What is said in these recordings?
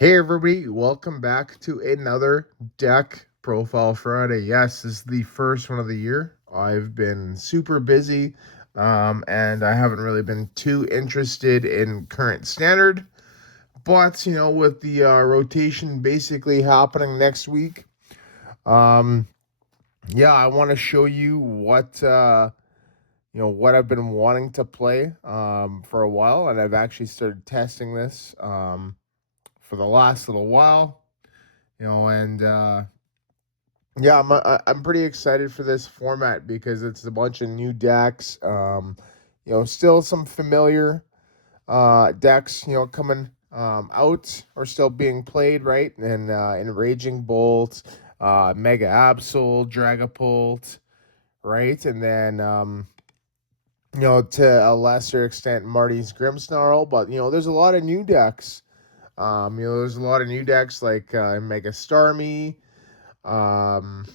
Hey everybody, welcome back to another Deck Profile Friday. Yes, this is the first one of the year. I've been super busy, and I haven't really been too interested in current standard. But, with the rotation basically happening next week, um, yeah, I want to show you what I've been wanting to play for a while, and I've actually started testing this for the last little while. And yeah, I'm pretty excited for this format because it's a bunch of new decks. Still some familiar decks, coming out or still being played, right? And in Raging Bolt, Mega Absol, Dragapult, right? And then to a lesser extent Marty's Grimmsnarl, but there's a lot of new decks. There's a lot of new decks like Mega Starmie. Um,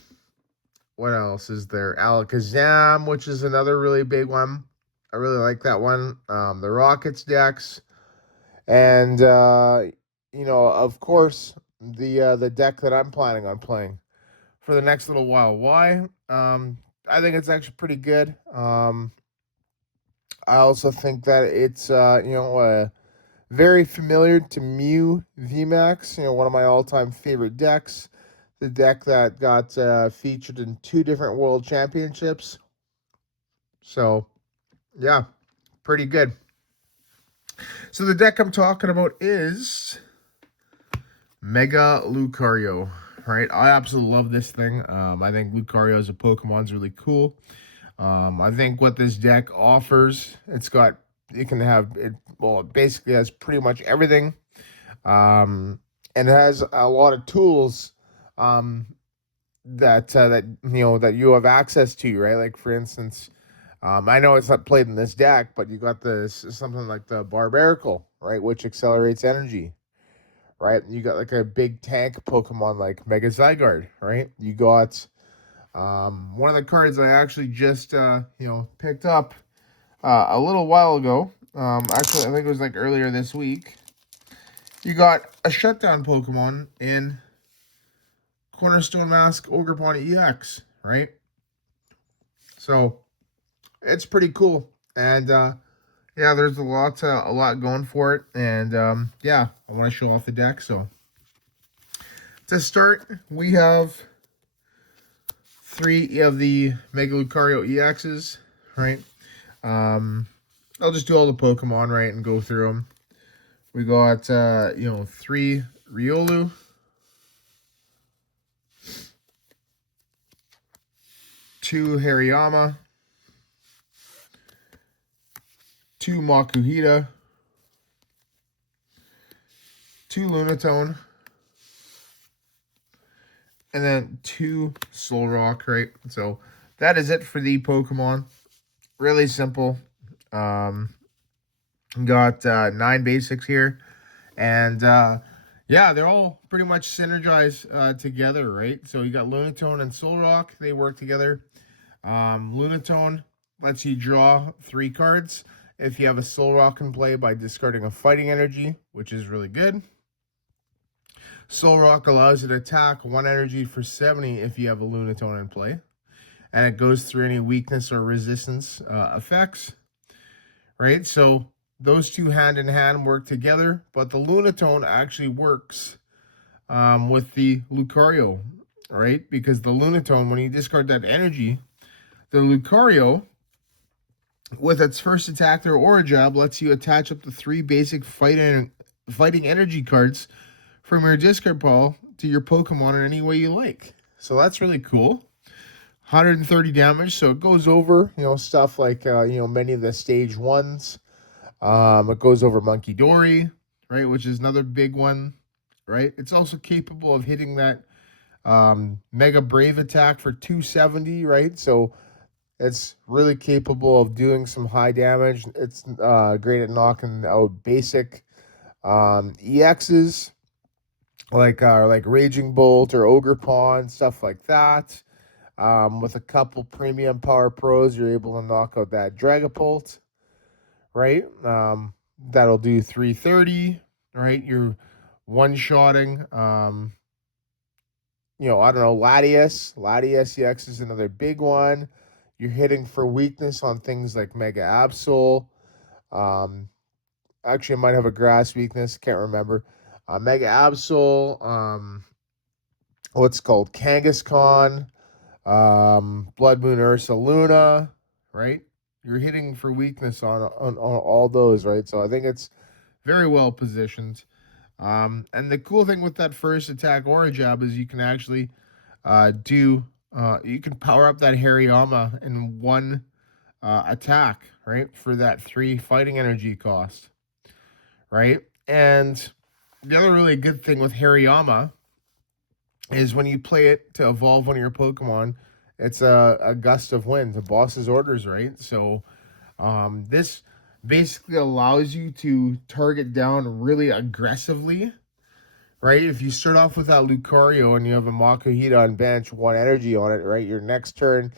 what else is there? Alakazam, which is another really big one. I really like that one. The Rockets decks, and of course, the deck that I'm planning on playing for the next little while. Why? I think it's actually pretty good. I also think that it's very familiar to Mew VMAX. One of my all-time favorite decks. The deck that got featured in 2 different world championships. So, yeah, pretty good. So, the deck I'm talking about is Mega Lucario, right? I absolutely love this thing. I think Lucario as a Pokemon is really cool. I think what this deck offers, it can have it. Well, it basically has pretty much everything, and it has a lot of tools, that you have access to, right? Like for instance, I know it's not played in this deck, but you got this something like the Barbaracle, right, which accelerates energy, right? You got like a big tank Pokemon like Mega Zygarde, right? You got one of the cards I actually just picked up a little while ago. Actually, I think it was like earlier this week. You got a shutdown Pokemon in Cornerstone Mask Ogerpon EX, right? So it's pretty cool, and yeah, there's a lot going for it, and yeah, I want to show off the deck. So to start, we have 3 of the Mega Lucario EXs, right? I'll just do all the Pokemon, right, and go through them. We got 3 Riolu, 2 Hairyama, 2 Makuhita, 2 Lunatone, and then 2 Solrock, right? So that is it for the Pokemon. Really simple. Got 9 basics here. And yeah, they're all pretty much synergized together, right? So you got Lunatone and Solrock. They work together. Lunatone lets you draw 3 cards if you have a Solrock in play by discarding a fighting energy, which is really good. Solrock allows you to attack 1 energy for 70 if you have a Lunatone in play. And it goes through any weakness or resistance effects, right? So those 2 hand in hand work together, but the Lunatone actually works with the Lucario, right? Because the Lunatone, when you discard that energy, the Lucario, with its first attack or Aura Jab, lets you attach up to 3 basic fighting energy cards from your discard pile to your Pokemon in any way you like. So that's really cool. 130 damage, so it goes over, stuff like, many of the stage 1s. It goes over Monkey Dory, right, which is another big one, right? It's also capable of hitting that Mega Brave attack for 270, right? So it's really capable of doing some high damage. It's great at knocking out basic EXs like Raging Bolt or Ogre Pawn, stuff like that. With a couple premium power pros, you're able to knock out that Dragapult, right? That'll do 330, right? Your one-shotting. You know, I don't know, Latias. Latias EX is another big one. You're hitting for weakness on things like Mega Absol. Um, Actually, I might have a grass weakness. Can't remember. Mega Absol. What's called Kangaskhan. Blood Moon Ursaluna. Right? You're hitting for weakness on all those, right? So I think it's very well positioned. And the cool thing with that first attack aura jab is you can actually you can power up that Hairyama in one attack, right? For that 3 fighting energy cost, right? And the other really good thing with Hairyama is when you play it to evolve one of your Pokemon, it's a gust of wind, the boss's orders, right? So this basically allows you to target down really aggressively, right? If you start off with that Lucario and you have a Makuhita on bench, 1 energy on it, right? Your next turn,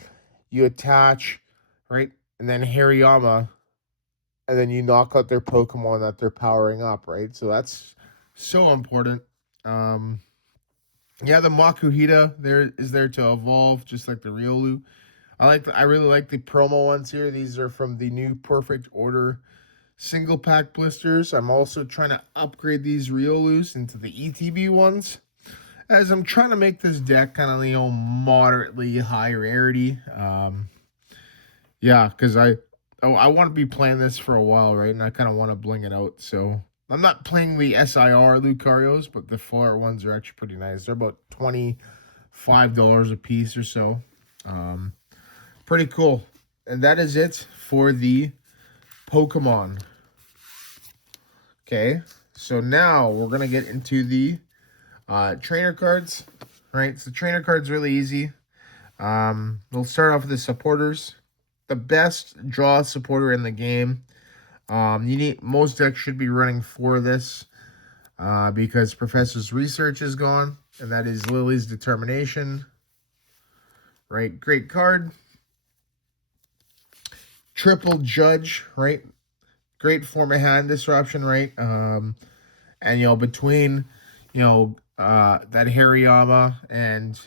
you attach, right? And then Hairyama, and then you knock out their Pokemon that they're powering up, right? So that's so important. Yeah, the Makuhita there is there to evolve, just like the Riolu. I really like the promo ones here. These are from the new Perfect Order single pack blisters. I'm also trying to upgrade these Riolus into the ETB ones, as I'm trying to make this deck kind of, you know, moderately high rarity. Yeah, because I want to be playing this for a while, right? And I kind of want to bling it out. So I'm not playing the SIR Lucarios, but the Flare ones are actually pretty nice. They're about $25 a piece or so. Pretty cool. And that is it for the Pokemon. Okay, so now we're going to get into the trainer cards. Right, so trainer cards really easy. We'll start off with the supporters. The best draw supporter in the game. Most decks should be running for this because Professor's Research is gone, and that is Lillie's Determination. Right, great card. Triple Judge, right? Great form of hand disruption, right? And between that Hairyama and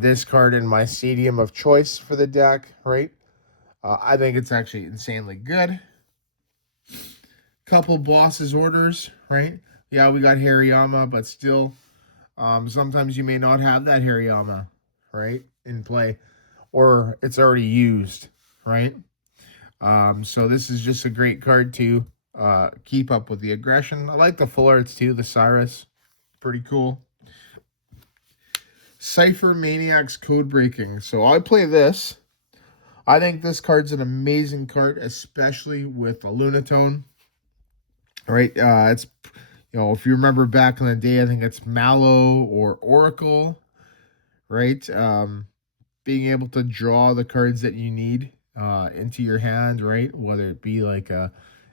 this card in my stadium of choice for the deck, right? I think it's actually insanely good. Couple bosses orders, right? Yeah, we got Hairyama, but still, sometimes you may not have that Hairyama, right, in play, or it's already used, right? So this is just a great card to keep up with the aggression. I like the full arts too, the Cyrus. Pretty cool. Ciphermaniac's Codebreaking. So I play this. I think this card's an amazing card, especially with a Lunatone. Right? It's, if you remember back in the day, I think it's Mallow or Oracle. Right? Being able to draw the cards that you need into your hand, right? Whether it be like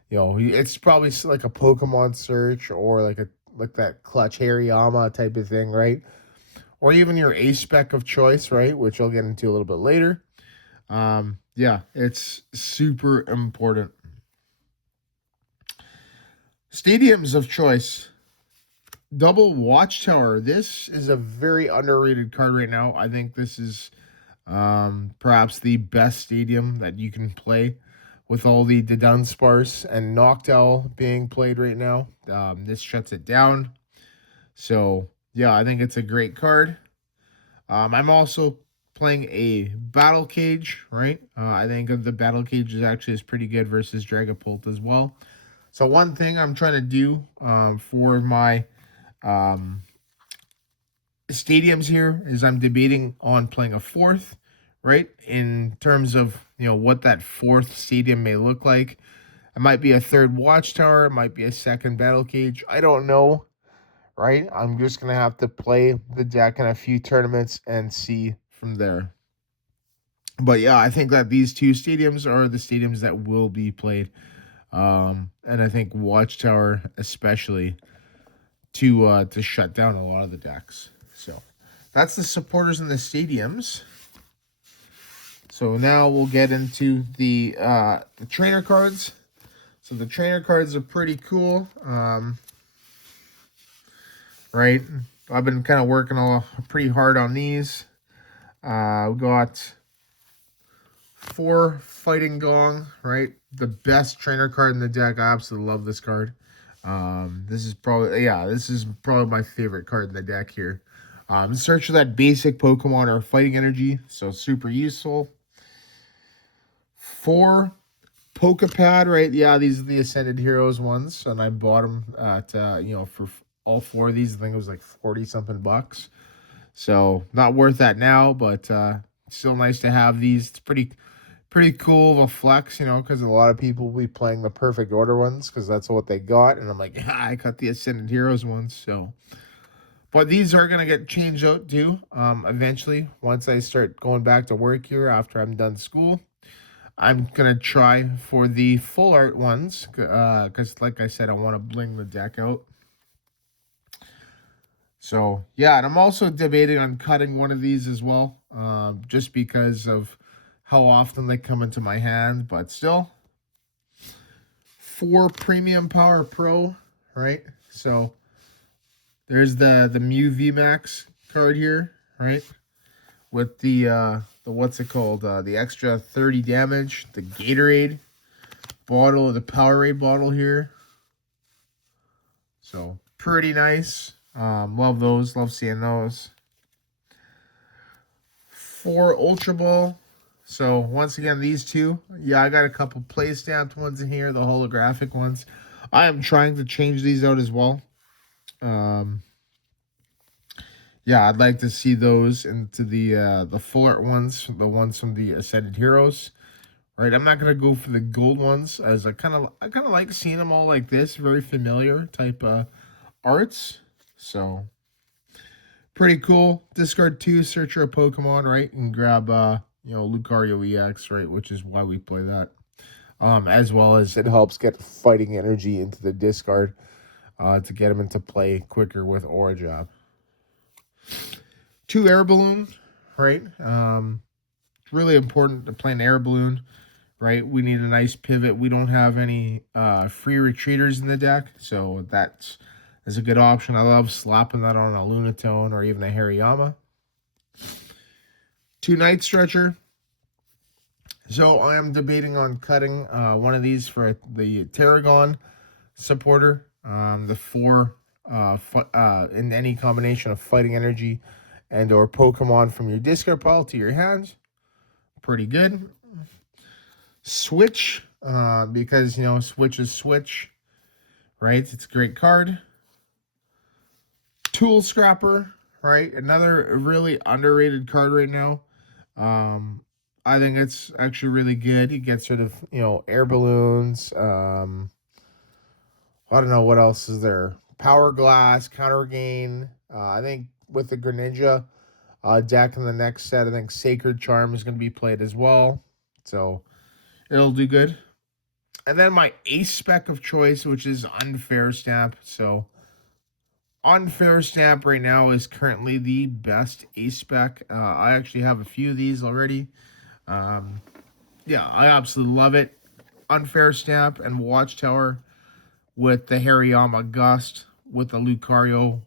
it's probably like a Pokemon search or like that Clutch Hairyama type of thing, right? Or even your A-Spec of choice, right? Which I'll get into a little bit later. Yeah, it's super important. Stadiums of choice. Double Watchtower. This is a very underrated card right now. I think this is perhaps the best stadium that you can play with all the Dunsparce and Noctowl being played right now. This shuts it down. So, yeah, I think it's a great card. I'm also playing a Battle Cage, right? I think the Battle Cage is pretty good versus Dragapult as well. So one thing I'm trying to do for my stadiums here is I'm debating on playing a 4th, right? In terms of, what that 4th stadium may look like. It might be a 3rd Watchtower. It might be a 2nd Battle Cage. I don't know, right? I'm just going to have to play the deck in a few tournaments and see from there. But yeah, I think that these 2 stadiums are the stadiums that will be played. And I think Watchtower especially to shut down a lot of the decks. So that's the supporters and the stadiums. So now we'll get into the trainer cards. So the trainer cards are pretty cool. right? I've been kind of working pretty hard on these. We got 4 Fighting Gong, right? The best trainer card in the deck. I absolutely love this card. This is probably my favorite card in the deck here. Search for that basic Pokemon or fighting energy, so super useful. 4 Pokepad, right? Yeah, these are the Ascended Heroes ones, and I bought them at for all 4 of these. I think it was like 40 something bucks. So not worth that now, but still nice to have these. It's pretty cool of a flex, because a lot of people will be playing the perfect order ones because that's what they got, and I'm like, I got the Ascended Heroes ones, so. But these are going to get changed out too, eventually, once I start going back to work here after I'm done school. I'm going to try for the full art ones, because like I said, I want to bling the deck out. So, yeah, and I'm also debating on cutting one of these as well, just because of how often they come into my hand, but still. 4 Premium Power Pro, right? So, there's the Mew VMAX card here, right? With the what's it called? The extra 30 damage, the Gatorade bottle, the Powerade bottle here. So, pretty nice. Love those. Love seeing those. 4 Ultra Ball. So, once again, these 2. Yeah, I got a couple play stamped ones in here, the holographic ones. I am trying to change these out as well. Yeah, I'd like to see those into the full art ones, the ones from the Ascended Heroes. Right, I'm not gonna go for the gold ones, as I kind of like seeing them all like this, very familiar type arts. So pretty cool. Discard 2, search your Pokemon, right, and grab Lucario EX, right, which is why we play that. As well as it helps get fighting energy into the discard to get them into play quicker with Aura Job. 2 Air Balloon, right? It's really important to play an Air Balloon, right? We need a nice pivot. We don't have any free retreaters in the deck, so that's a good option. I love slapping that on a Lunatone or even a Hairyama. 2 Night Stretcher. So I am debating on cutting one of these for the Tarragon supporter. The 4 in any combination of fighting energy and or Pokemon from your discard pile to your hand. Pretty good. Switch, because Switch is Switch, right? It's a great card. Tool Scrapper, right? Another really underrated card right now. I think it's actually really good. You get sort of air balloons. I don't know what else is there. Power Glass, Counter Gain. I think with the Greninja deck in the next set, I think Sacred Charm is going to be played as well. So it'll do good. And then my ace spec of choice, which is Unfair Stamp. So Unfair Stamp right now is currently the best ace spec. I actually have a few of these already. Yeah, I absolutely love it. Unfair Stamp and Watchtower with the Hairyama Gust, with the Lucario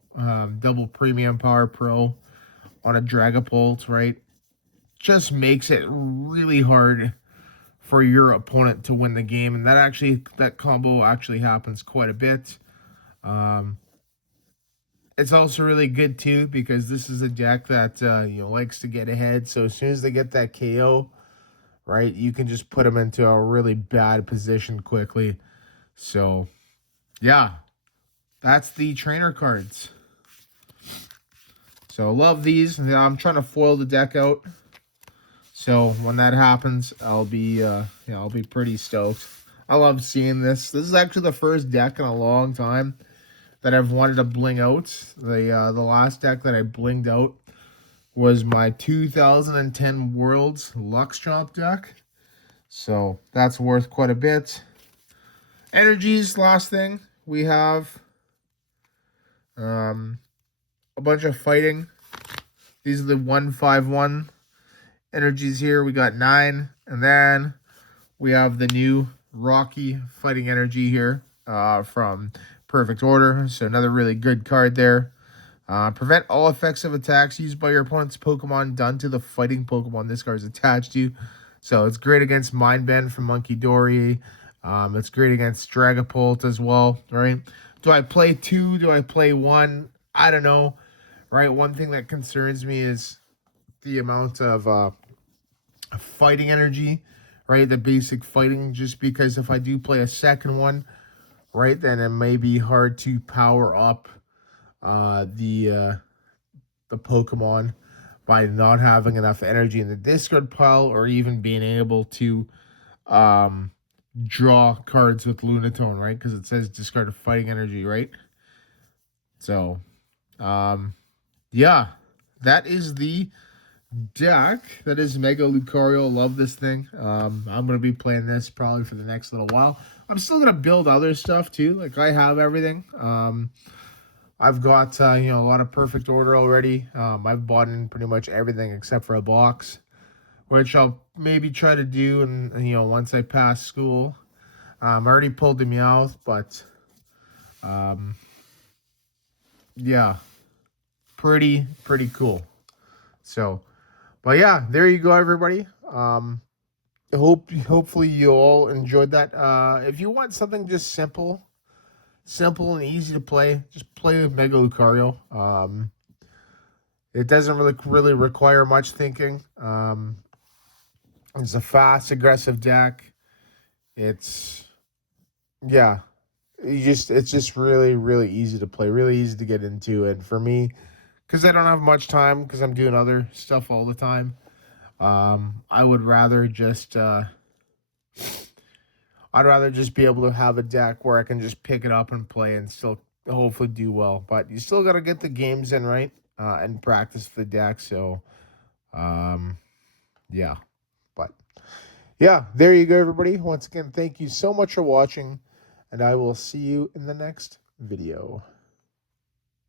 double Premium Power Pro on a Dragapult, right? Just makes it really hard for your opponent to win the game, and that combo actually happens quite a bit. It's also really good too because this is a deck that likes to get ahead. So as soon as they get that KO, right, you can just put them into a really bad position quickly. So yeah, that's the trainer cards. So love these. I'm trying to foil the deck out. So when that happens, I'll be pretty stoked. I love seeing this. This is actually the first deck in a long time that I've wanted to bling out. The last deck that I blinged out was my 2010 Worlds Lux Chomp deck. So that's worth quite a bit. Energies, last thing we have. A bunch of fighting. These are the 151 energies here. We got 9. And then we have the new Rocky fighting energy here from Perfect Order. So another really good card there. Prevent all effects of attacks used by your opponent's Pokemon done to the fighting Pokemon this card is attached to. So it's great against Mind Bend from Monkey Dory. It's great against Dragapult as well, right? Do I play 2? Do I play 1? I don't know, right? One thing that concerns me is the amount of fighting energy, right? The basic fighting, just because if I do play a second one, right, then it may be hard to power up the Pokemon by not having enough energy in the discard pile, or even being able to draw cards with Lunatone, right? Because it says discard of fighting energy, right? So, yeah, that is the deck. That is Mega Lucario. Love this thing. I'm going to be playing this probably for the next little while. I'm still going to build other stuff too. Like, I have everything. I've got, a lot of perfect order already. I've bought in pretty much everything except for a box, which I'll maybe try to do, and once I pass school. I already pulled the Meowth, but, yeah, pretty cool. So, but yeah, there you go, everybody. Hopefully you all enjoyed that. If you want something just simple and easy to play, just play with Mega Lucario. It doesn't really require much thinking. It's a fast, aggressive deck. It's it's just really easy to play, really easy to get into. And for me, because I don't have much time, because I'm doing other stuff all the time, I would rather just I'd rather just be able to have a deck where I can just pick it up and play and still hopefully do well. But you still got to get the games in, right? And practice the deck. So, yeah. But, yeah, there you go, everybody. Once again, thank you so much for watching, and I will see you in the next video.